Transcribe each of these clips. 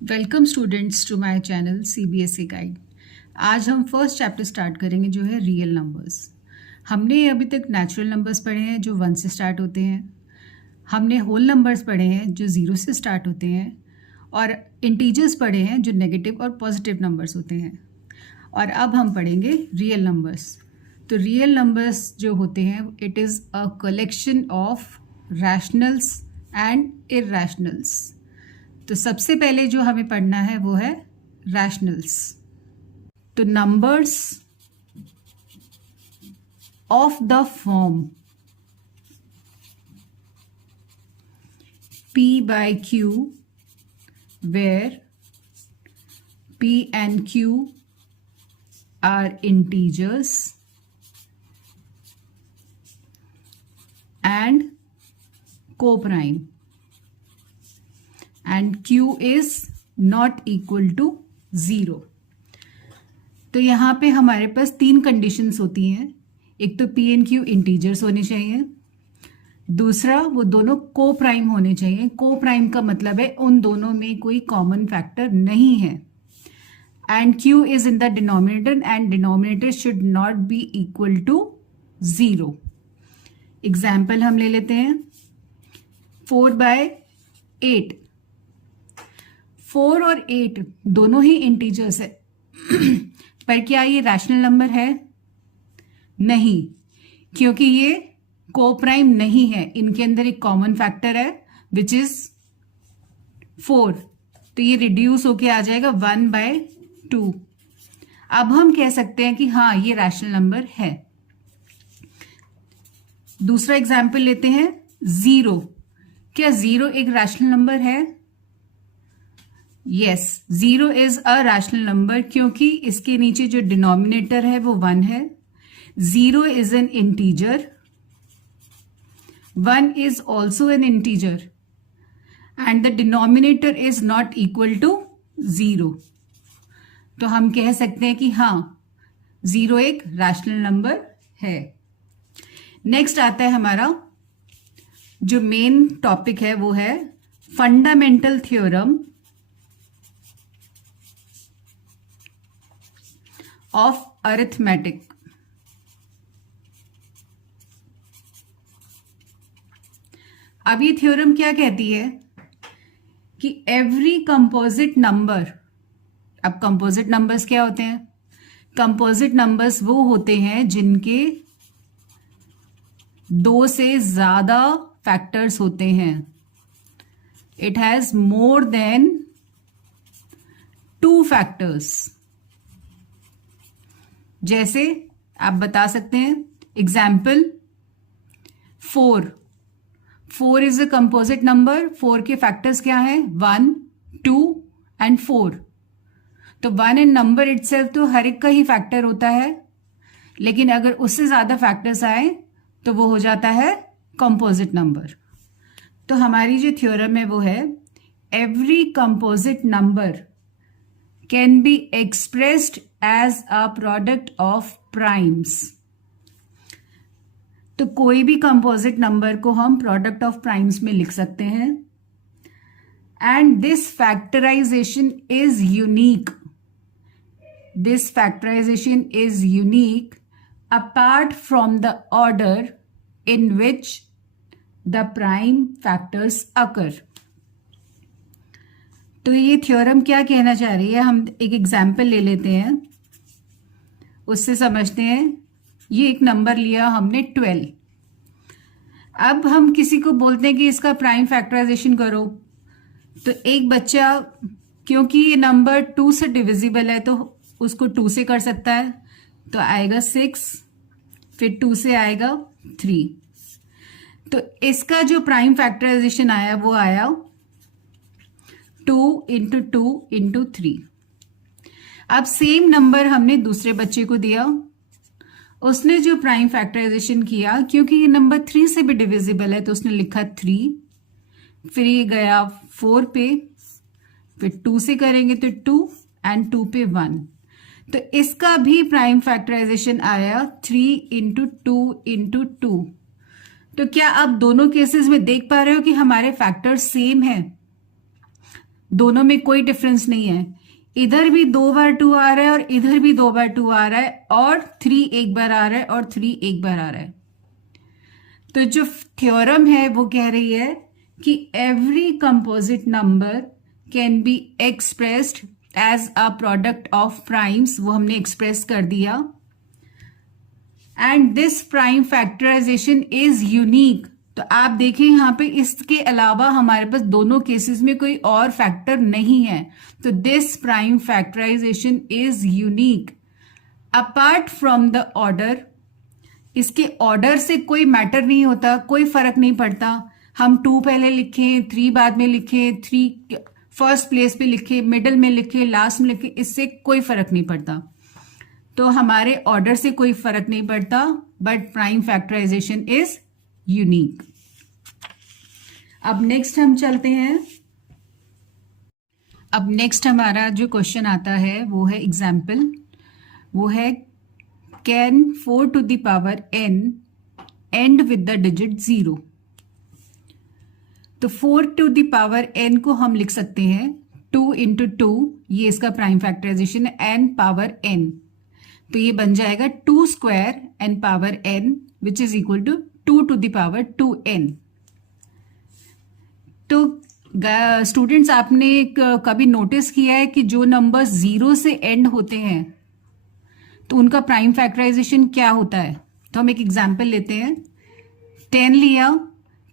Welcome students to my channel CBSE guide. आज हम first chapter start करेंगे जो है रियल नंबर्स। हमने अभी तक नेचुरल नंबर्स पढ़े हैं जो 1 से स्टार्ट होते हैं, हमने होल नंबर्स पढ़े हैं जो 0 से स्टार्ट होते हैं, और इंटीजर्स पढ़े हैं जो नेगेटिव और पॉजिटिव नंबर्स होते हैं। और अब हम पढ़ेंगे रियल नंबर्स। तो रियल नंबर्स जो होते हैं, it is a collection of rationals and irrationals. तो सबसे पहले जो हमें पढ़ना है वो है रैशनल्स। तो numbers of the form p by q where p and q are integers and coprime and q is not equal to 0। तो यहाँ पे हमारे पास 3 कंडीशंस होती हैं। एक तो p एंड q इंटीजर्स होने चाहिए, दूसरा वो दोनों को प्राइम होने चाहिए। को प्राइम का मतलब है उन दोनों में कोई कॉमन फैक्टर नहीं है। And q is in the denominator and denominator should not be equal to 0। Example हम ले लेते हैं 4/8। 4 और 8 दोनों ही इंटीजर्स है पर क्या ये रैशनल नंबर है? नहीं, क्योंकि ये को प्राइम नहीं है। इनके अंदर एक कॉमन फैक्टर है विच इज 4, तो ये रिड्यूस होके आ जाएगा 1/2। अब हम कह सकते हैं कि हाँ ये रैशनल नंबर है। दूसरा एग्जाम्पल लेते हैं 0। क्या 0 एक रैशनल नंबर है? Yes, 0 is a rational number क्योंकि इसके नीचे जो डिनोमिनेटर है वो 1 है। 0 is an integer, 1 is also an integer and the denominator is not equal to 0। तो हम कह सकते हैं कि हाँ 0 एक रैशनल नंबर है। नेक्स्ट आता है हमारा जो मेन टॉपिक है वो है फंडामेंटल थ्योरम ऑफ अरिथमेटिक। अब ये थ्योरम क्या कहती है कि एवरी कंपोजिट नंबर, अब कंपोजिट नंबर्स क्या होते हैं? कंपोजिट नंबर्स वो होते हैं जिनके 2 से ज्यादा फैक्टर्स होते हैं। It has more than 2 factors. जैसे आप बता सकते हैं example 4 is a composite number. 4 के फैक्टर्स क्या है? 1, 2 एंड 4। तो 1 एंड नंबर इटसेल्फ तो हर एक का ही फैक्टर होता है, लेकिन अगर उससे ज्यादा फैक्टर्स आए तो वो हो जाता है कंपोजिट नंबर। तो हमारी जो थ्योरम है वो है every composite number can be expressed as a product of primes. तो कोई भी कंपोजिट नंबर को हम प्रोडक्ट ऑफ प्राइम्स में लिख सकते हैं। And this factorization is unique. This factorization is unique apart from the order in which the prime factors occur. तो ये थ्योरम क्या कहना चाह रही है? हम एक एग्जाम्पल ले लेते हैं, उससे समझते हैं। ये एक नंबर लिया हमने 12। अब हम किसी को बोलते हैं कि इसका प्राइम फैक्टराइजेशन करो, तो एक बच्चा, क्योंकि ये नंबर 2 से डिविजिबल है तो उसको 2 से कर सकता है, तो आएगा 6, फिर 2 से आएगा 3। तो इसका जो प्राइम फैक्टराइजेशन आया वो आया 2 × 2 × 3। अब सेम नंबर हमने दूसरे बच्चे को दिया, उसने जो प्राइम फैक्टराइजेशन किया, क्योंकि ये नंबर 3 से भी डिविजिबल है तो उसने लिखा 3, फिर ये गया 4 पे, फिर 2 से करेंगे तो 2 एंड 2 पे 1। तो इसका भी प्राइम फैक्टराइजेशन आया 3 × 2 × 2। तो क्या आप दोनों केसेस में देख पा रहे हो कि हमारे फैक्टर्स सेम हैं? दोनों में कोई डिफरेंस नहीं है, इधर भी 2 बार 2 आ रहा है और इधर भी 2 बार 2 आ रहा है, और 3 एक बार आ रहा है और 3 एक बार आ रहा है। तो जो थ्योरम है वो कह रही है कि every composite number can be expressed as a product of primes, वो हमने एक्सप्रेस कर दिया, and this prime factorisation is unique. तो आप देखें यहां पे इसके अलावा हमारे पास दोनों केसेस में कोई और फैक्टर नहीं है, तो this prime factorisation is unique apart from the order. इसके ऑर्डर से कोई मैटर नहीं होता, कोई फर्क नहीं पड़ता, हम 2 पहले लिखें, 3 बाद में लिखें, 3 फर्स्ट प्लेस पे लिखे, मिडिल में लिखे, लास्ट में लिखे, इससे कोई फर्क नहीं पड़ता। तो हमारे ऑर्डर से कोई फर्क नहीं पड़ता, but prime factorisation is unique. अब नेक्स्ट हम चलते हैं। अब नेक्स्ट हमारा जो क्वेश्चन आता है वो है एग्जाम्पल, वो है can 4 to the power n end with the digit 0। तो 4 to the power n को हम लिख सकते हैं 2 into 2, ये इसका प्राइम फैक्टराइजेशन है, n पावर n, तो ये बन जाएगा 2 square n power n which is equal to 2 to the power 2n। तो स्टूडेंट्स, आपने कभी नोटिस किया है कि जो नंबर्स 0 से एंड होते हैं तो उनका प्राइम फैक्टराइजेशन क्या होता है? तो हम एक एग्जाम्पल लेते हैं। 10 लिया,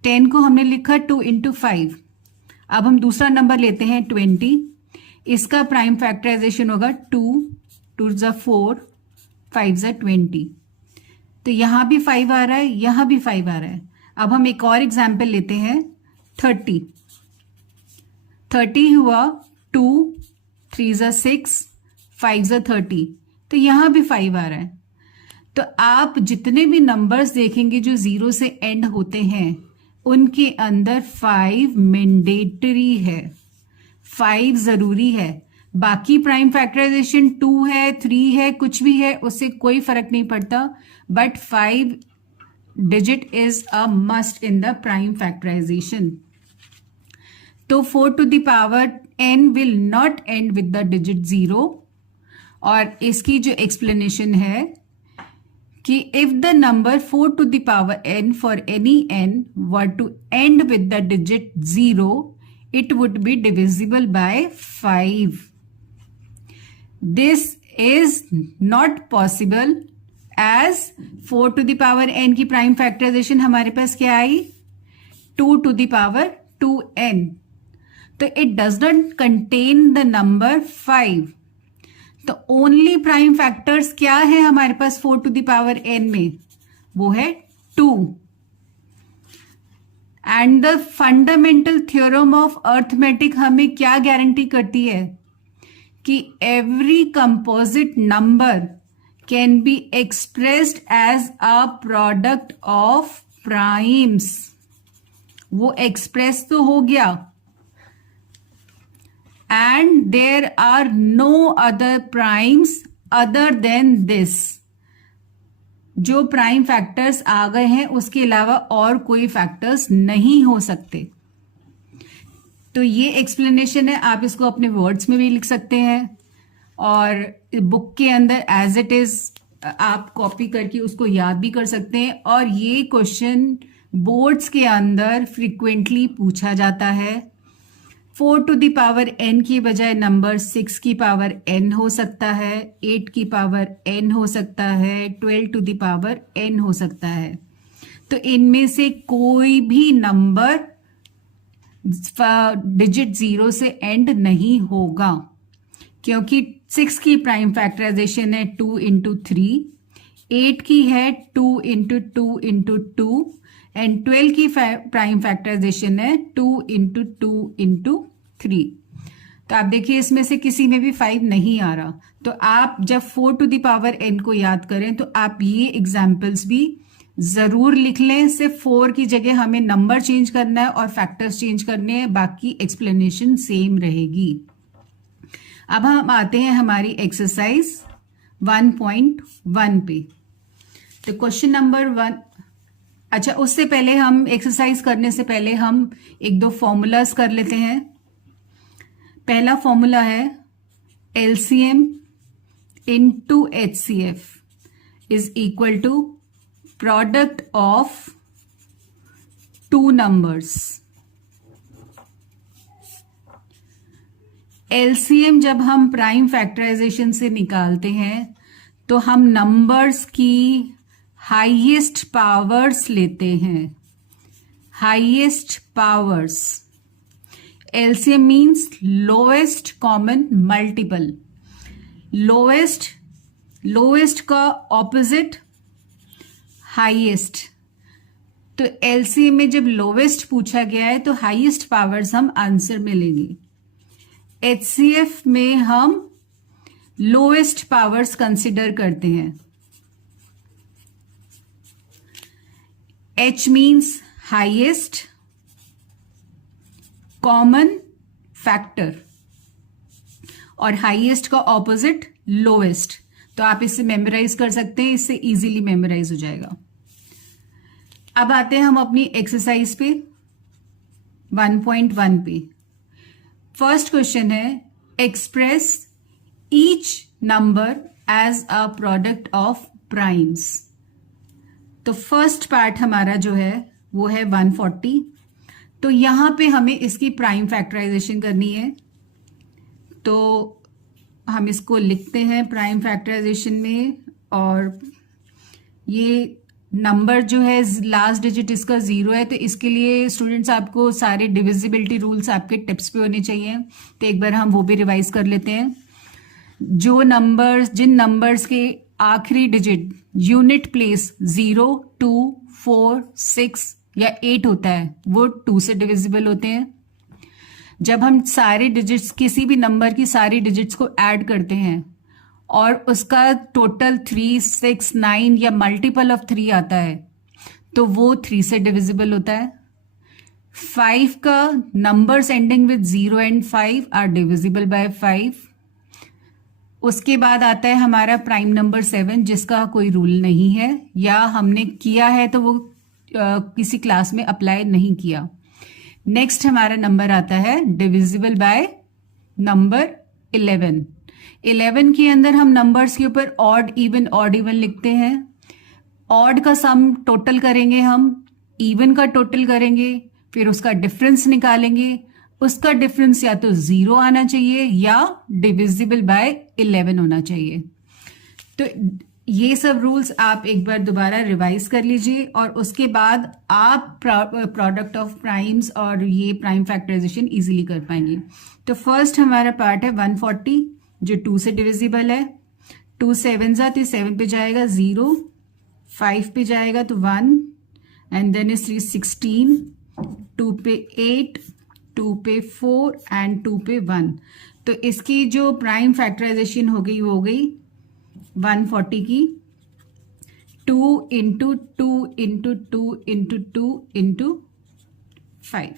10 को हमने लिखा 2 into 5। अब हम दूसरा नंबर लेते हैं 20, इसका प्राइम फैक्टराइजेशन होगा 2 2 ज़ा 4 5 ज़ा 20। तो यहां भी 5 आ रहा है, यहां भी 5 आ रहा है। अब हम एक और एग्जाम्पल लेते हैं 30। 30 हुआ 2 3 ज़ा 6 5 ज़ा 30, तो यहां भी 5 आ रहा है। तो आप जितने भी नंबर्स देखेंगे जो 0 से एंड होते हैं उनके अंदर 5 मैंडेटरी है, 5 जरूरी है। बाकी प्राइम फैक्टराइजेशन 2 है, 3 है, कुछ भी है, उससे कोई फर्क नहीं पड़ता, but 5 digit is a must in the prime factorization. तो 4 to the power n will not end with the digit 0, और इसकी जो एक्सप्लेनेशन है कि if the number 4 to the power n for any n were to end with the digit 0, it would be divisible by 5. This is not possible as 4 to the power n की prime factorisation हमारे पास क्या आई? 2 to the power 2n। तो it does not contain the number 5। तो only prime factors क्या है हमारे पास 4 to the power n में? वो है 2। And the fundamental theorem of arithmetic हमें क्या गारंटी करती है? कि every composite number can be expressed as a product of primes. वो एक्सप्रेस तो हो गया, and there are no other primes other than this। जो प्राइम फैक्टर्स आ गए हैं उसके अलावा और कोई फैक्टर्स नहीं हो सकते। तो ये एक्सप्लेनेशन है, आप इसको अपने वर्ड्स में भी लिख सकते हैं और बुक के अंदर एज इट इज आप कॉपी करके उसको याद भी कर सकते हैं। और ये क्वेश्चन बोर्ड्स के अंदर फ्रीक्वेंटली पूछा जाता है। 4 to the power n की बजाय नंबर 6 की पावर n हो सकता है, 8 की पावर n हो सकता है, 12 to the power n हो सकता है। तो इनमें से कोई भी नंबर डिजिट 0 से एंड नहीं होगा, क्योंकि 6 की प्राइम फैक्टराइजेशन है 2 into 3, 8 की है 2 into 2 into 2, एंड 12 की प्राइम फैक्टराइजेशन है 2 into 2 into 3। तो आप देखिए इसमें से किसी में भी 5 नहीं आ रहा। तो आप जब 4 to the power n को याद करें तो आप ये एग्जाम्पल्स भी जरूर लिख लें। सिर्फ 4 की जगह हमें नंबर चेंज करना है और फैक्टर्स चेंज करने हैं, बाकी एक्सप्लेनेशन सेम रहेगी। अब हम आते हैं हमारी एक्सरसाइज 1.1 पे। तो क्वेश्चन नंबर 1, अच्छा उससे पहले हम एक्सरसाइज करने से पहले हम 1-2 फॉर्मूलाज कर लेते हैं। पहला फॉर्मूला है LCM into HCF is equal to product of two numbers. LCM जब हम प्राइम फैक्टराइजेशन से निकालते हैं तो हम नंबर्स की हाईएस्ट पावर्स लेते हैं. Highest powers. LCM means lowest common multiple. Lowest का ऑपोजिट हाईएस्ट. तो LCM में जब लोएस्ट पूछा गया है तो हाईएस्ट पावर्स हम आंसर में लेंगे. HCF में हम लोएस्ट पावर्स कंसिडर करते हैं. H means highest common factor और हाईएस्ट का ऑपोजिट लोएस्ट. तो आप इसे मेमोराइज कर सकते हैं, इससे इजीली मेमोराइज हो जाएगा. अब आते हैं हम अपनी एक्सरसाइज पे 1.1 पे. फर्स्ट क्वेश्चन है express each number as a product of primes. तो फर्स्ट पार्ट हमारा जो है वो है 140. तो यहां पे हमें इसकी प्राइम फैक्टराइजेशन करनी है. तो हम इसको लिखते हैं प्राइम फैक्टराइजेशन में. और ये नंबर जो है लास्ट डिजिट इसका 0 है. तो इसके लिए स्टूडेंट्स आपको सारे डिविजिबिलिटी रूल्स आपके टिप्स पे होने चाहिए. तो एक बार हम वो भी रिवाइज कर लेते हैं. जिन नंबर्स के आखिरी डिजिट यूनिट प्लेस 0, 2, 4, 6 या 8 होता है वो 2 से डिविजिबल होते हैं. जब हम सारे डिजिट्स किसी भी नंबर की सारी डिजिट्स को ऐड करते हैं और उसका टोटल 3, 6, 9 या मल्टीपल ऑफ 3 आता है तो वो 3 से डिविजिबल होता है. 5 का numbers ending with 0 and 5 are divisible by 5. उसके बाद आता है हमारा प्राइम नंबर 7 जिसका कोई रूल नहीं है या हमने किया है तो वो किसी क्लास में अप्लाई नहीं किया. नेक्स्ट हमारा नंबर आता है डिविजिबल बाय नंबर 11. 11 के अंदर हम नंबर्स के ऊपर ऑड इवन लिखते हैं. ऑड का सम टोटल करेंगे हम, इवन का टोटल करेंगे, फिर उसका डिफरेंस निकालेंगे. उसका डिफरेंस या तो 0 आना चाहिए या डिविजिबल बाय 11 होना चाहिए. तो ये सब रूल्स आप एक बार दोबारा रिवाइज कर लीजिए और उसके बाद आप प्रोडक्ट ऑफ प्राइम्स और ये प्राइम फैक्टराइजेशन इजीली कर पाएंगे. तो फर्स्ट हमारा पार्ट है 140 जो 2 से डिविजिबल है. 2 7 तो 7 पे जाएगा 0, 5 पे जाएगा तो 1 एंड देन इज 3 16, 2 पे 8, 2 पे 4 एंड 2 पे 1. तो इसकी जो प्राइम फैक्टराइजेशन हो गई 140 की 2 इंटू 2 इंटू 2 इंटू 2 इंटू 5.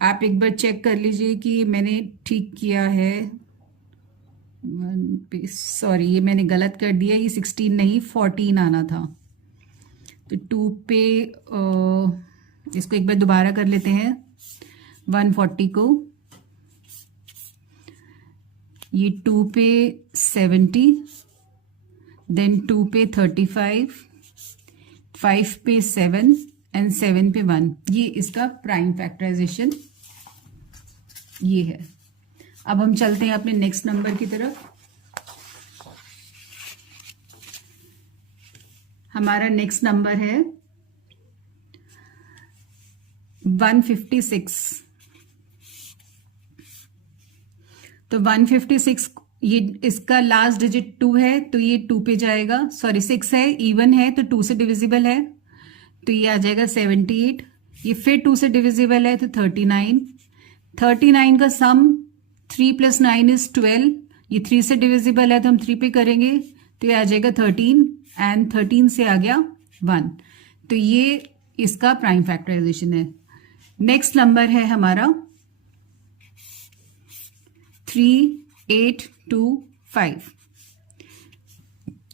आप एक बार चेक कर लीजिए कि मैंने ठीक किया है. सॉरी ये मैंने गलत कर दिया. ये 16 नहीं 14 आना था. तो 2 पे इसको एक बार दोबारा कर लेते हैं. 140 को ये 2 पे 70, देन 2 पे 35, 5 पे 7 एंड 7 पे 1. ये इसका प्राइम फैक्टराइजेशन ये है. अब हम चलते हैं अपने नेक्स्ट नंबर की तरफ. हमारा नेक्स्ट नंबर है 156. तो 156 ये इसका लास्ट डिजिट 2 है तो ये 2 पे जाएगा. सॉरी 6 है, इवन है तो 2 से डिविजिबल है तो ये आ जाएगा 78. ये फिर 2 से डिविजिबल है तो 39. 39 का सम 3 + 9 इज 12. ये 3 से डिविजिबल है तो हम 3 पे करेंगे तो ये आ जाएगा 13 एंड 13 से आ गया 1. तो ये इसका प्राइम फैक्टराइजेशन है. नेक्स्ट नंबर है हमारा 3825.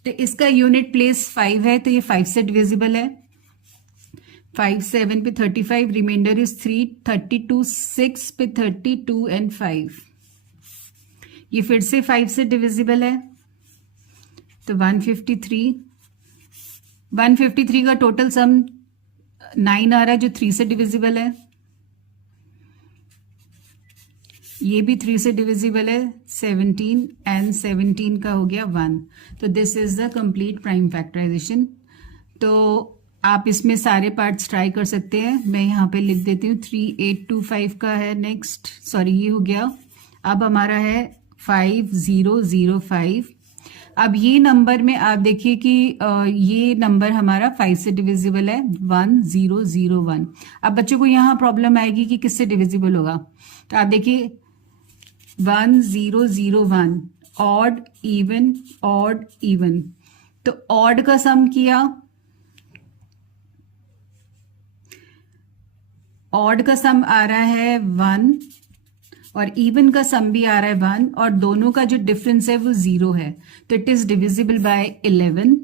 तो इसका यूनिट प्लेस 5 है तो ये 5 से डिविजिबल है. 5 7 पे 35, रिमाइंडर इज 3, 32 6 पे 32 एंड 5, ये फिर से 5 से डिविजिबल है, तो 153, 153 का टोटल सम 9 आ रहा है जो 3 से डिविजिबल है, ये भी 3 से डिविजिबल है, 17 एंड 17 का हो गया 1। तो this is the complete prime factorization. तो आप इसमें सारे पार्ट्स ट्राई कर सकते हैं, मैं यहाँ पे लिख देती हूँ। 3825 का है नेक्स्ट, सॉरी ये हो गया। अब हमारा है 5005। अब ये नंबर में आप देखिए कि ये नंबर हमारा 5 से डिविजिबल है, 1001। अब बच्चों को यहाँ प्रॉब्लम आएगी कि किससे डिविजिबल होगा, तो आप देखिए 1001, ऑड इवन ऑड इवन, तो ऑड का सम किया, ऑड का सम आ रहा है 1 और इवन का सम भी आ रहा है 1 और दोनों का जो डिफरेंस है वो 0 है, तो इट इज डिविजिबल बाय 11।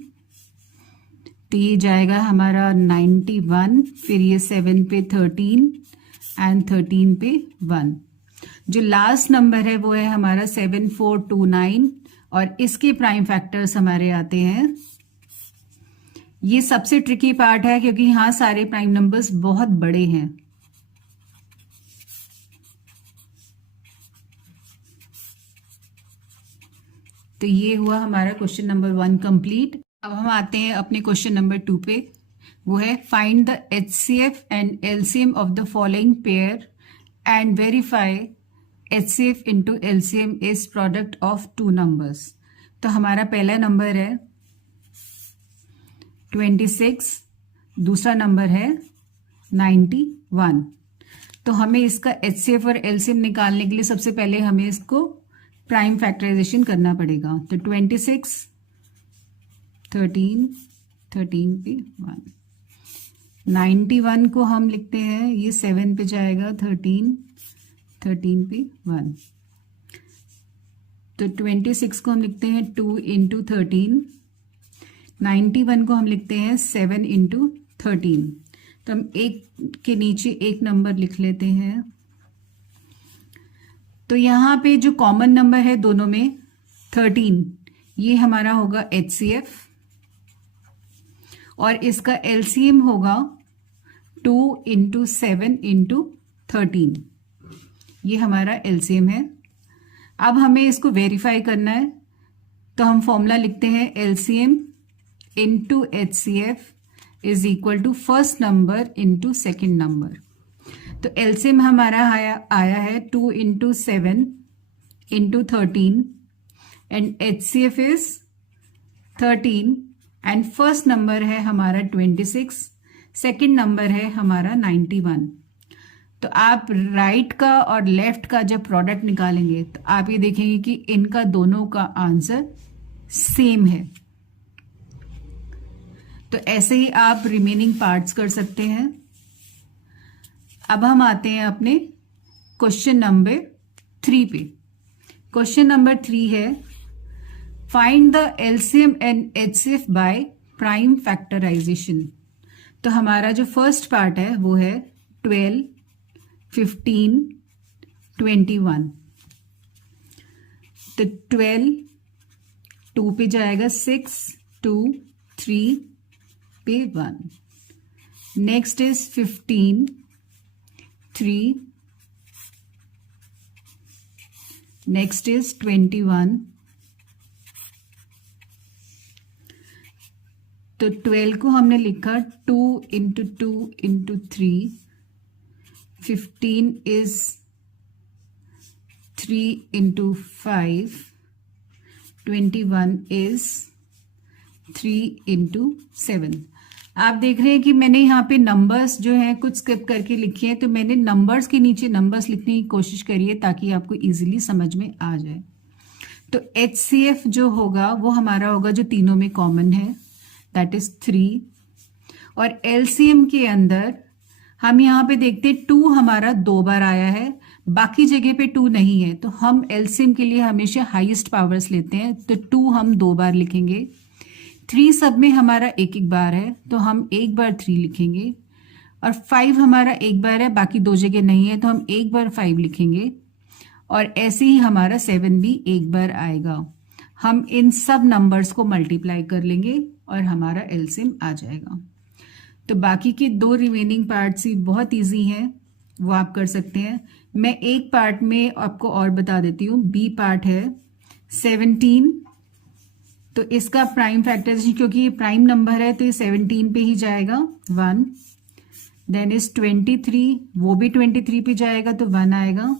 तो ये जाएगा हमारा 91, फिर ये 7 पे 13 एंड 13 पे 1। जो लास्ट नंबर है वो है हमारा 7429 और इसके प्राइम फैक्टर्स हमारे आते हैं। ये सबसे ट्रिकी पार्ट है क्योंकि यहाँ सारे प्राइम नंबर्स बहुत बड़े हैं। तो ये हुआ हमारा क्वेश्चन नंबर 1 कंप्लीट। अब हम आते हैं अपने क्वेश्चन नंबर 2 पे, वो है find the HCF and LCM of the following pair and verify HCF into LCM is product of 2 numbers. तो हमारा पहला नंबर है 26, दूसरा नंबर है 91। तो हमें इसका HCF और LCM निकालने के लिए सबसे पहले हमें इसको प्राइम फैक्टराइजेशन करना पड़ेगा। तो 26 13 13 पे 1, 91 को हम लिखते हैं, ये 7 पे जाएगा, 13 13 पे 1। तो 26 को हम लिखते हैं 2 इंटू 13, 91 को हम लिखते हैं 7 इंटू 13। तो हम एक के नीचे एक नंबर लिख लेते हैं। तो यहाँ पे जो कॉमन नंबर है दोनों में 13, ये हमारा होगा HCF और इसका LCM होगा 2 इंटू 7 इंटू 13, ये हमारा LCM है। अब हमें इसको वेरीफाई करना है, तो हम फॉर्मूला लिखते हैं LCM into HCF is equal to first number into second number. तो LCM हमारा आया है 2 into 7 into 13 and HCF is 13 and first number है हमारा 26, सेकेंड नंबर है हमारा 91। तो आप राइट का और लेफ्ट का जब प्रोडक्ट निकालेंगे तो आप ये देखेंगे कि इनका दोनों का आंसर सेम है। तो ऐसे ही आप रिमेनिंग पार्ट्स कर सकते हैं। अब हम आते हैं अपने क्वेश्चन नंबर 3 पे। क्वेश्चन नंबर 3 है find the LCM and HCF by prime factorization. तो हमारा जो फर्स्ट पार्ट है वो है 12 15 21। तो 12 2 पे जाएगा, 6 2 3 पे 1। Next is 15 3, next is 21। तो 12 को हमने लिखा 2 into 2 into 3, 15 is 3 into 5, 21 is 3 into 7। आप देख रहे हैं कि मैंने यहाँ पे नंबर्स जो हैं कुछ स्किप करके लिखे हैं, तो मैंने नंबर्स के नीचे नंबर्स लिखने की कोशिश करी है ताकि आपको इजीली समझ में आ जाए। तो HCF जो होगा वो हमारा होगा जो तीनों में कॉमन है, दैट इज 3। और LCM के अंदर हम यहाँ पे देखते हैं 2 हमारा 2 बार आया है, बाकी जगह पे 2 नहीं है, तो हम LCM के लिए हमेशा हाईएस्ट पावर्स लेते हैं, तो 2 हम 2 बार लिखेंगे। 3 सब में हमारा एक एक बार है, तो हम एक बार 3 लिखेंगे। और 5 हमारा एक बार है, बाकी 2 जगह नहीं है, तो हम एक बार 5 लिखेंगे और ऐसे ही हमारा 7 भी एक बार आएगा। हम इन सब नंबर्स को मल्टीप्लाई कर लेंगे और हमारा एलसीएम आ जाएगा। तो बाकी के 2 रिमेनिंग पार्ट्स ही बहुत इजी हैं, वो आप कर सकते हैं। मैं एक पार्ट में आपको और बता देती हूँ। बी पार्ट है 17, तो इसका प्राइम फैक्टराइजेशन, क्योंकि ये प्राइम नंबर है तो ये 17 पे ही जाएगा 1। देन इज 23, वो भी 23 पे जाएगा तो 1 आएगा।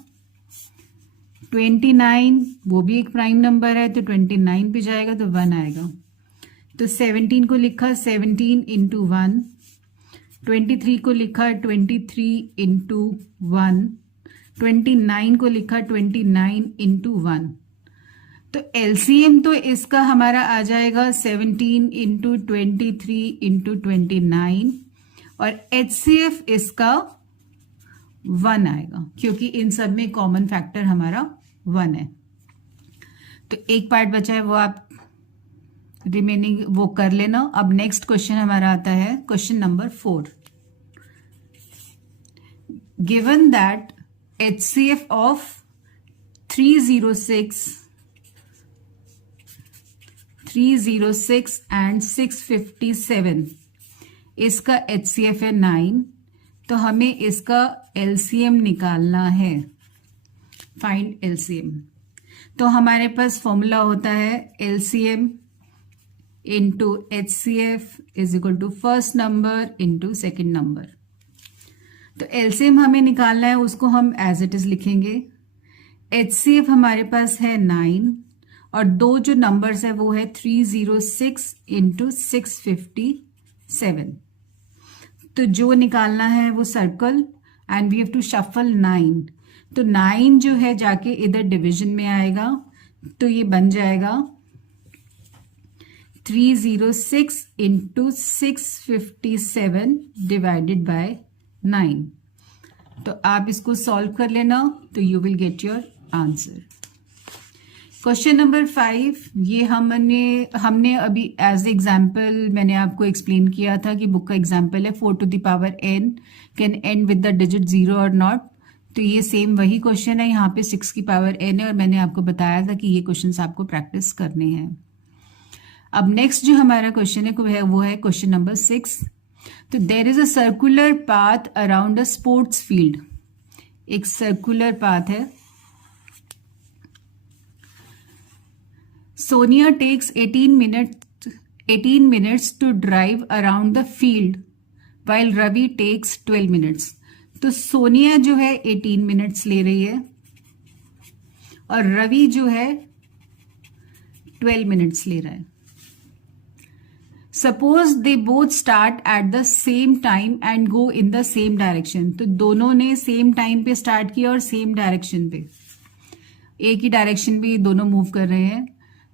29, वो भी एक प्राइम नंबर है तो 29 पे जाएगा तो 1 आएगा। तो 17 को लिखा 17 इंटू 1, 23 को लिखा 23 इंटू 1, 29 को लिखा 29 इंटू 1। तो एलसीएम तो इसका हमारा आ जाएगा 17 इंटू 23 इंटू 29 और एचसीएफ इसका 1 आएगा, क्योंकि इन सब में कॉमन फैक्टर हमारा 1 है। तो एक पार्ट बचा है, वो आप रिमेनिंग वो कर लेना। अब नेक्स्ट क्वेश्चन हमारा आता है question number 4। Given that HCF of 306 and 657, इसका एचसीएफ है 9, तो हमें इसका एलसीएम निकालना है। Find LCM. तो हमारे पास फॉर्मूला होता है LCM into HCF is equal to first number into second number. तो एलसीएम हमें निकालना है, उसको हम एज इट इज लिखेंगे। एचसीएफ हमारे पास है 9 और 2 जो नंबर्स है वो है 306 इंटू 657। तो जो निकालना है वो circle and we have to shuffle 9। तो 9 जो है जाके इधर डिवीजन में आएगा, तो ये बन जाएगा 306 इंटू 657 डिवाइडेड बाय 9। तो आप इसको सॉल्व कर लेना, तो you will get your answer. Question number 5, ये हमने अभी एज एग्जाम्पल मैंने आपको एक्सप्लेन किया था कि बुक का एग्जाम्पल है 4 to the power n can end with the digit 0 और नॉट। तो ये सेम वही क्वेश्चन है, यहाँ पे 6 की पावर n है और मैंने आपको बताया था कि ये क्वेश्चंस आपको प्रैक्टिस करने हैं। अब नेक्स्ट जो हमारा क्वेश्चन है वो है क्वेश्चन नंबर 6। तो there is a circular path around a sports field. एक सर्कुलर पाथ है। Sonia takes 18 minutes to drive around the field while Ravi takes 12 minutes। तो सोनिया जो है 18 मिनट्स ले रही है और रवि जो है 12 मिनट्स ले रहा है। Suppose they both start at the same time and go in the same direction. तो दोनों ने सेम टाइम पे स्टार्ट किया और सेम डायरेक्शन पे, एक ही डायरेक्शन पे दोनों मूव कर रहे हैं।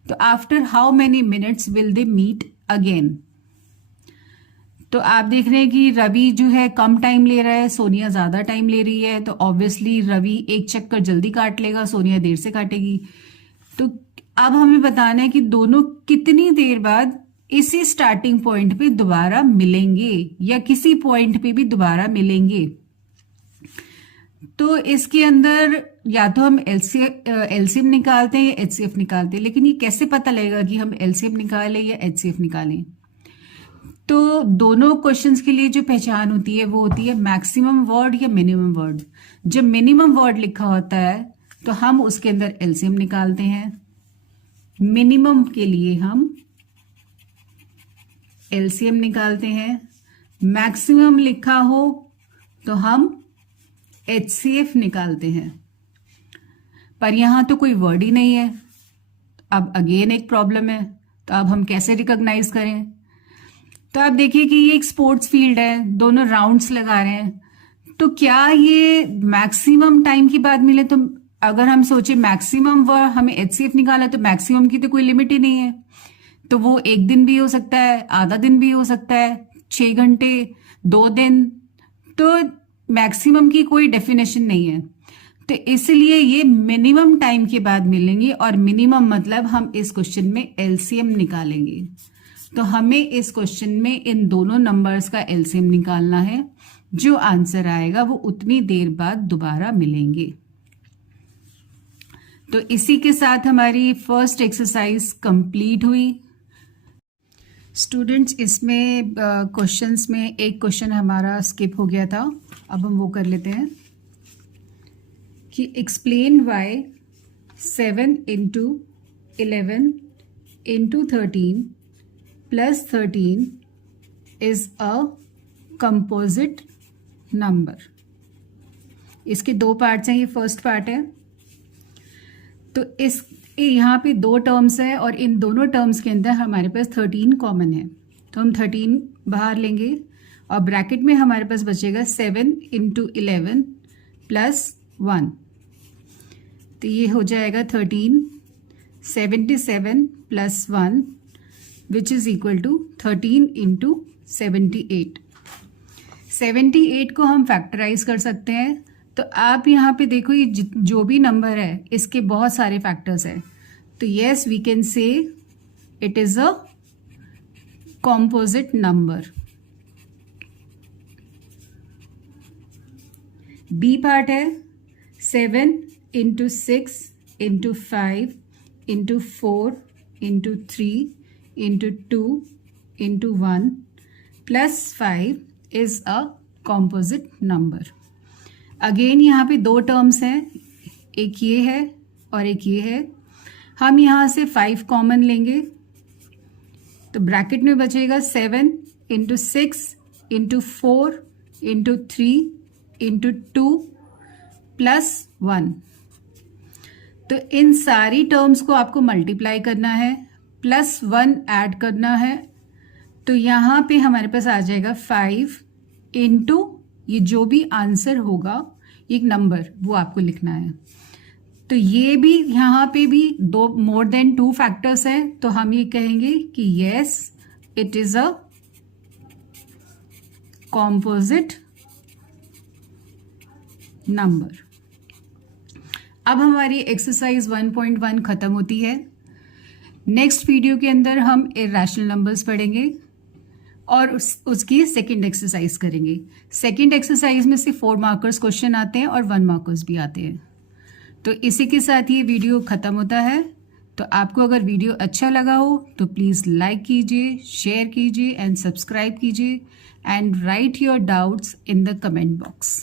तो after how many minutes will they meet again. तो आप देख रहे हैं कि रवि जो है कम टाइम ले रहा है, सोनिया ज्यादा टाइम ले रही है। तो ऑब्वियसली रवि एक चक्कर जल्दी काट लेगा, सोनिया देर से काटेगी। तो अब हमें बताना है कि दोनों कितनी देर बाद इसी स्टार्टिंग पॉइंट पे दोबारा मिलेंगे या किसी पॉइंट पे भी दोबारा मिलेंगे। तो इसके अंदर या तो हम एलसीएम निकालते हैं या एचसीएफ निकालते हैं, लेकिन ये कैसे पता लगेगा कि हम एलसीएम निकालें या एचसीएफ निकालें। तो दोनों क्वेश्चंस के लिए जो पहचान होती है वो होती है मैक्सिमम वर्ड या मिनिमम वर्ड। जब मिनिमम वर्ड लिखा होता है तो हम उसके अंदर एलसीएम निकालते हैं, मिनिमम के लिए हम एलसीएम निकालते हैं। मैक्सिमम लिखा हो तो हम एचसीएफ निकालते हैं। पर यहां तो कोई वर्ड ही नहीं है। अब अगेन एक प्रॉब्लम है, तो अब हम कैसे रिकॉग्नाइज करें। तो आप देखिए कि ये एक स्पोर्ट्स फील्ड है, दोनों राउंड्स लगा रहे हैं। तो क्या ये मैक्सिमम टाइम की बात मिले? तो अगर हम सोचे मैक्सिमम वर्ड हमें एचसीएफ निकाला, तो मैक्सिमम की तो कोई लिमिट ही नहीं है। तो वो 1 दिन भी हो सकता है, आधा दिन भी हो सकता है, 6 घंटे, 2 दिन। तो मैक्सिमम की कोई डेफिनेशन नहीं है। तो इसलिए ये मिनिमम टाइम के बाद मिलेंगे और मिनिमम मतलब हम इस क्वेश्चन में एलसीएम निकालेंगे। तो हमें इस क्वेश्चन में इन दोनों नंबर्स का एलसीएम निकालना है। जो आंसर आएगा वो उतनी देर बाद दोबारा मिलेंगे। तो इसी के साथ हमारी फर्स्ट एक्सरसाइज कंप्लीट हुई। स्टूडेंट्स, इसमें क्वेश्चंस में एक क्वेश्चन हमारा स्किप हो गया था, अब हम वो कर लेते हैं कि explain why 7 into 11 into 13 plus 13 is a composite number. इसके दो पार्ट्स हैं, ये फर्स्ट पार्ट है। तो इस यहाँ पे दो टर्म्स है और इन दोनों टर्म्स के अंदर हमारे पास 13 कॉमन है, तो हम 13 बाहर लेंगे और ब्रैकेट में हमारे पास बचेगा 7 इंटू 11 प्लस 1, तो ये हो जाएगा 13। 77 plus 1 which is equal to 13 into 78। 78 को हम फैक्टराइज कर सकते हैं। तो आप यहाँ पे देखो, ये जो भी नंबर है इसके बहुत सारे फैक्टर्स हैं, तो yes we can say it is a composite number. B part है 7 into 6 into 5 into 4 into 3 into 2 into 1 plus 5 is a composite number. Again यहाँ पे दो टर्म्स हैं, एक ये है और एक ये है। हम यहाँ से 5 कॉमन लेंगे तो ब्रैकेट में बचेगा 7 into 6 into 4 into 3 into 2 plus 1। तो इन सारी टर्म्स को आपको मल्टीप्लाई करना है, प्लस 1 ऐड करना है। तो यहाँ पे हमारे पास आ जाएगा 5 इंटू ये जो भी आंसर होगा, एक नंबर वो आपको लिखना है। तो ये भी यहाँ पे भी दो मोर देन 2 फैक्टर्स हैं, तो हम ये कहेंगे कि yes it is a composite number. अब हमारी एक्सरसाइज 1.1 खत्म होती है। नेक्स्ट वीडियो के अंदर हम इरैशनल नंबर्स पढ़ेंगे और उसकी सेकंड एक्सरसाइज करेंगे। सेकंड एक्सरसाइज में से 4 मार्कर्स क्वेश्चन आते हैं और 1 मार्कर्स भी आते हैं। तो इसी के साथ ये वीडियो ख़त्म होता है। तो आपको अगर वीडियो अच्छा लगा हो तो प्लीज़ लाइक कीजिए, शेयर कीजिए एंड सब्सक्राइब कीजिए and right your doubts in the comment box.